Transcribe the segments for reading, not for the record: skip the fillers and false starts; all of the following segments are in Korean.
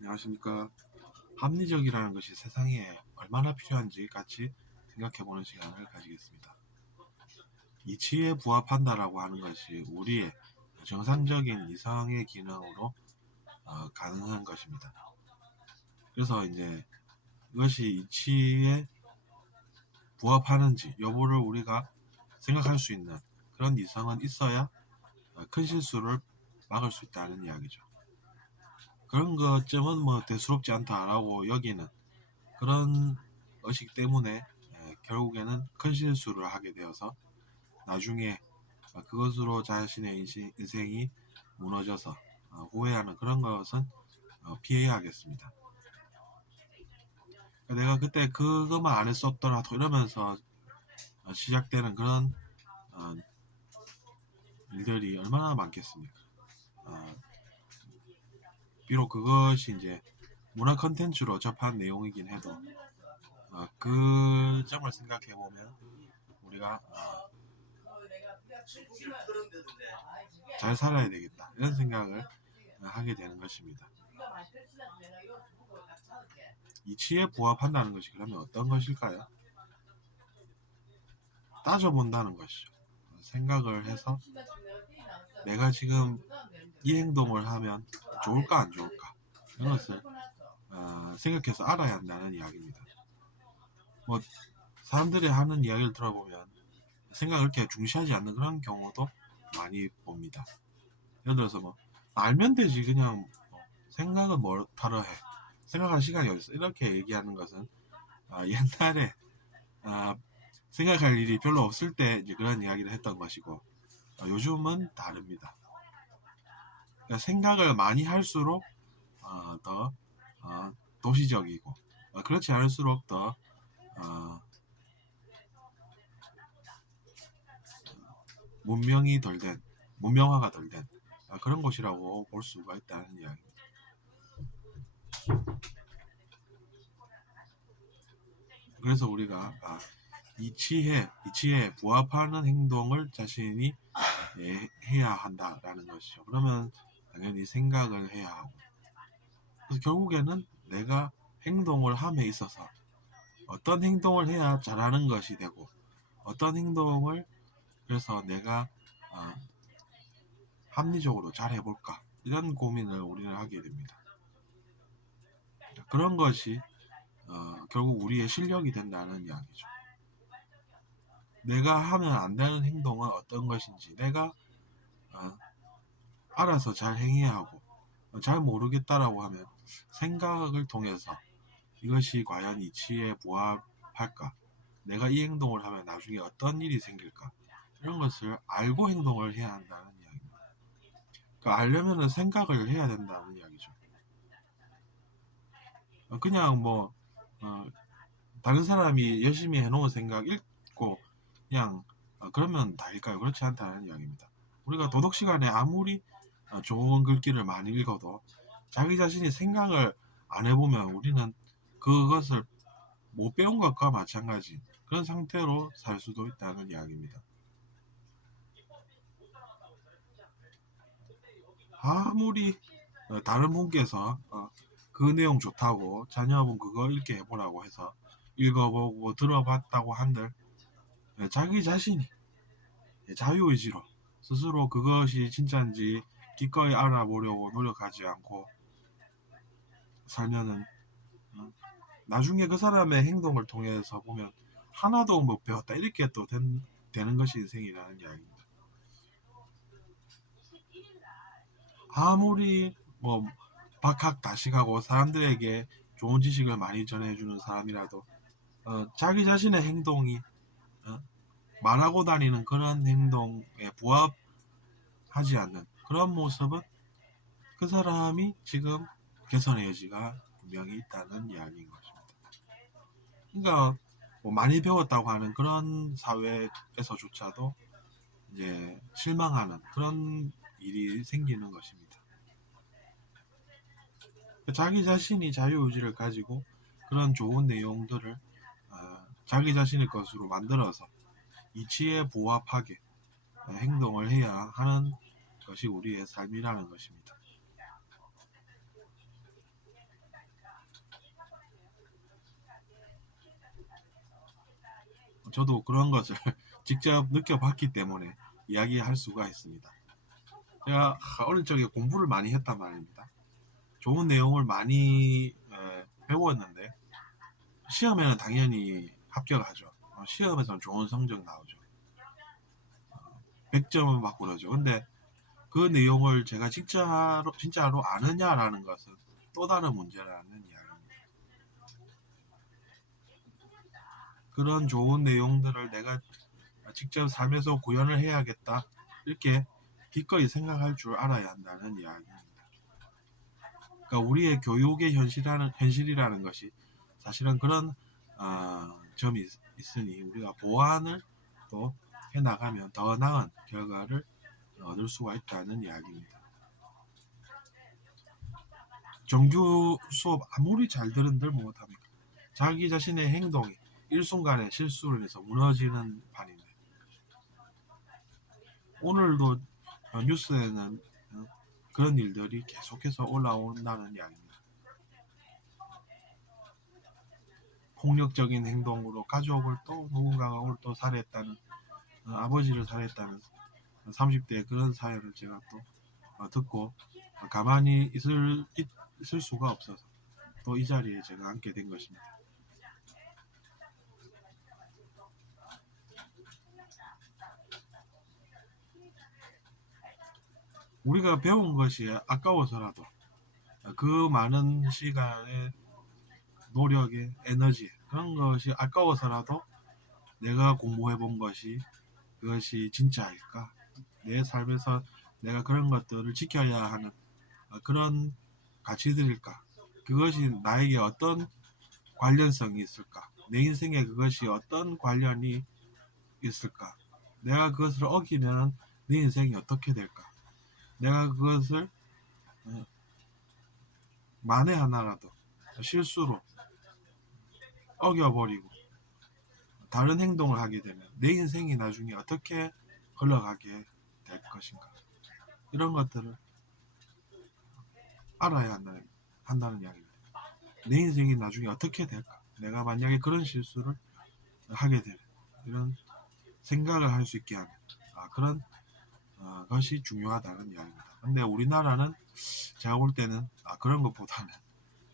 안녕하십니까. 합리적이라는 것이 세상에 얼마나 필요한지 같이 생각해보는 시간을 가지겠습니다. 이치에 부합한다라고 하는 것이 우리의 정상적인 이성의 기능으로 가능한 것입니다. 그래서 이제 이것이 이치에 부합하는지 여부를 우리가 생각할 수 있는 그런 이성은 있어야 큰 실수를 막을 수 있다는 이야기죠. 그런 것쯤은 뭐 대수롭지 않다라고 여기는 그런 의식 때문에 결국에는 큰 실수를 하게 되어서 나중에 그것으로 자신의 인생이 무너져서 후회하는 그런 것은 피해야 하겠습니다. 내가 그때 그것만 안 했었더라도 이러면서 시작되는 그런 일들이 얼마나 많겠습니까? 비록 그것이 이제 문화 컨텐츠로 접한 내용이긴 해도 그 점을 생각해 보면 우리가 잘 살아야 되겠다 이런 생각을 하게 되는 것입니다. 이치에 부합한다는 것이 그러면 어떤 것일까요? 따져본다는 것이죠. 생각을 해서 내가 지금 이 행동을 하면 좋을까 안 좋을까 이런 것을 생각해서 알아야 한다는 이야기입니다. 뭐 사람들이 하는 이야기를 들어보면 생각을 이렇게 중시하지 않는 그런 경우도 많이 봅니다. 예를 들어서 뭐 알면 되지 그냥 생각은 뭘 하러 해 생각할 시간이 어딨어 이렇게 얘기하는 것은 옛날에 생각할 일이 별로 없을 때 이제 그런 이야기를 했던 것이고 요즘은 다릅니다. 그러니까 생각을 많이 할수록 더 도시적이고 그렇지 않을수록 더 문명화가 덜 된 그런 곳이라고 볼 수가 있다는 이야기입니다. 그래서 우리가 이치에 부합하는 행동을 자신이 해야 한다라는 것이죠. 그러면 당연히 생각을 해야 하고 그래서 결국에는 내가 행동을 함에 있어서 어떤 행동을 해야 잘하는 것이 되고 어떤 행동을 그래서 내가 합리적으로 잘 해볼까 이런 고민을 우리는 하게 됩니다. 그런 것이 결국 우리의 실력이 된다는 이야기죠. 내가 하면 안 되는 행동은 어떤 것인지 내가 알아서 잘 행해야 하고 잘 모르겠다라고 하면 생각을 통해서 이것이 과연 이치에 부합할까 내가 이 행동을 하면 나중에 어떤 일이 생길까 이런 것을 알고 행동을 해야 한다는 이야기입니다. 그러니까 알려면 생각을 해야 된다는 이야기죠. 그냥 뭐 다른 사람이 열심히 해놓은 생각 읽고 그냥 그러면 다일까요? 그렇지 않다는 이야기입니다. 우리가 도덕 시간에 아무리 좋은 글귀를 많이 읽어도 자기 자신이 생각을 안 해보면 우리는 그것을 못 배운 것과 마찬가지 그런 상태로 살 수도 있다는 이야기입니다. 아무리 다른 분께서 그 내용 좋다고 자녀분 그거 읽게 해보라고 해서 읽어보고 들어봤다고 한들 자기 자신이 자유의지로 스스로 그것이 진짜인지 기꺼이 알아보려고 노력하지 않고 살면은 나중에 그 사람의 행동을 통해서 보면 하나도 못 배웠다 이렇게 또 되는 것이 인생이라는 이야기입니다. 아무리 뭐 박학다식하고 사람들에게 좋은 지식을 많이 전해주는 사람이라도 자기 자신의 행동이 말하고 다니는 그런 행동에 부합하지 않는 그런 모습은 그 사람이 지금 개선의 여지가 분명히 있다는 이야기인 것입니다. 그러니까 뭐 많이 배웠다고 하는 그런 사회에서조차도 이제 실망하는 그런 일이 생기는 것입니다. 자기 자신이 자유의지를 가지고 그런 좋은 내용들을 자기 자신의 것으로 만들어서 이치에 부합하게 행동을 해야 하는 것이 우리의 삶이라는 것입니다. 저도 그런 것을 직접 느껴봤기 때문에 이야기할 수가 있습니다. 제가 어릴 적에 공부를 많이 했단 말입니다. 좋은 내용을 많이 배웠는데 시험에는 당연히 합격하죠. 시험에서는 좋은 성적 나오죠. 100점을 받고 그러죠. 근데 그 내용을 제가 진짜로 아느냐라는 것은 또 다른 문제라는 이야기입니다. 그런 좋은 내용들을 내가 직접 삶에서 구현을 해야겠다, 이렇게 기꺼이 생각할 줄 알아야 한다는 이야기입니다. 그러니까 우리의 교육의 현실이라는 것이 사실은 그런 점이 있으니 우리가 보완을 또 해나가면 더 나은 결과를 얻을 수가 있다는 이야기입니다. 정규 수업 아무리 잘 들은들 못합니까? 자기 자신의 행동이 일순간의 실수를 해서 무너지는 판인데, 오늘도 뉴스에는 그런 일들이 계속해서 올라온다는 이야기입니다. 폭력적인 행동으로 가족을 또 누군가가 오늘 또 살해했다는, 아버지를 살해했다는 30대의 그런 사연을 제가 또 듣고 가만히 있을 수가 없어서 또 이 자리에 제가 앉게 된 것입니다. 우리가 배운 것이 아까워서라도 그 많은 시간의 노력의 에너지, 그런 것이 아까워서라도 내가 공부해 본 것이 그것이 진짜일까? 내 삶에서 내가 그런 것들을 지켜야 하는 그런 가치들일까? 그것이 나에게 어떤 관련성이 있을까? 내 인생에 그것이 어떤 관련이 있을까? 내가 그것을 어기면 내 인생이 어떻게 될까? 내가 그것을 만에 하나라도 실수로 어겨버리고 다른 행동을 하게 되면 내 인생이 나중에 어떻게 흘러가게 될 것인가, 이런 것들을 알아야 한다는 이야기입니다. 내 인생이 나중에 어떻게 될까, 내가 만약에 그런 실수를 하게 되면 이런 생각을 할 수 있게 하는 그런 것이 중요하다는 이야기입니다. 근데 우리나라는 제가 볼 때는 그런 것보다는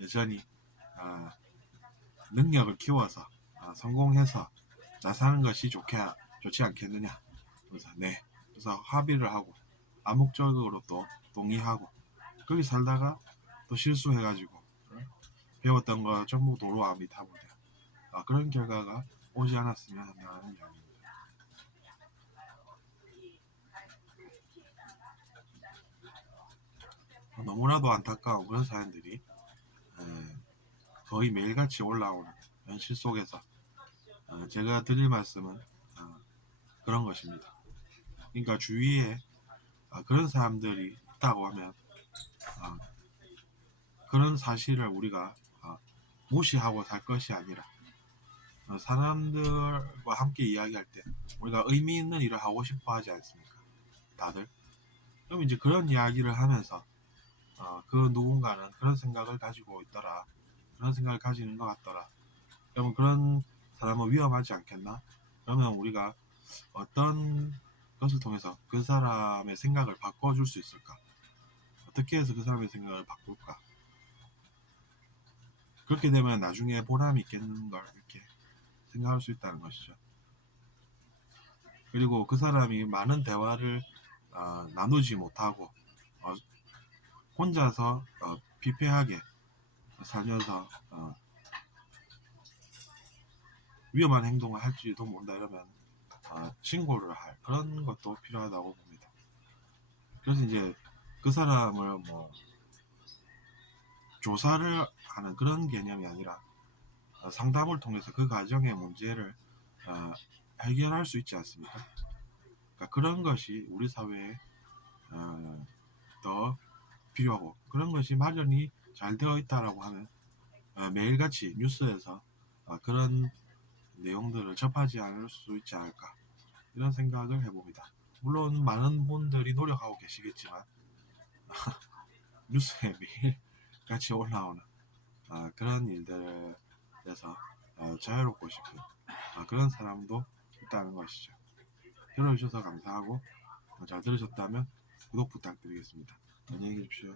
여전히 능력을 키워서 성공해서 잘 사는 것이 좋지 않겠느냐. 그래서 합의를 하고 암묵적으로 또 동의하고 거기 살다가 또 실수해가지고 배웠던 거 전부 도로아미 타버려. 그런 결과가 오지 않았으면 한다는 이야기입니다. 너무나도 안타까운 그런 사연들이 거의 매일같이 올라오는 현실 속에서 제가 드릴 말씀은 그런 것입니다. 그러니까 주위에 그런 사람들이 있다고 하면 그런 사실을 우리가 무시하고 살 것이 아니라 사람들과 함께 이야기할 때 우리가 의미 있는 일을 하고 싶어 하지 않습니까? 다들. 그럼 이제 그런 이야기를 하면서 그 누군가는 그런 생각을 가지고 있더라, 그런 생각을 가지는 것 같더라, 그러면 그런 사람은 위험하지 않겠나? 그러면 우리가 어떤 것을 통해서 그 사람의 생각을 바꿔줄 수 있을까? 어떻게 해서 그 사람의 생각을 바꿀까? 그렇게 되면 나중에 보람이 있겠는 걸 이렇게 생각할 수 있다는 것이죠. 그리고 그 사람이 많은 대화를 나누지 못하고 혼자서 피폐하게 살면서 위험한 행동을 할지도 모른다, 이러면 신고를 할 그런 것도 필요하다고 봅니다. 그래서 이제 그 사람을 조사를 하는 그런 개념이 아니라 상담을 통해서 그 가정의 문제를 해결할 수 있지 않습니까? 그러니까 그런 것이 우리 사회에 더 필요하고, 그런 것이 마련이 잘 되어 있다라고 하면 매일같이 뉴스에서 그런 내용들을 접하지 않을 수 있지 않을까, 이런 생각을 해봅니다. 물론 많은 분들이 노력하고 계시겠지만 뉴스에 매일 같이 올라오는 그런 일들에서 자유롭고 싶은 그런 사람도 있다는 것이죠. 들어주셔서 감사하고 잘 들으셨다면 구독 부탁드리겠습니다. 안녕히 계십시오.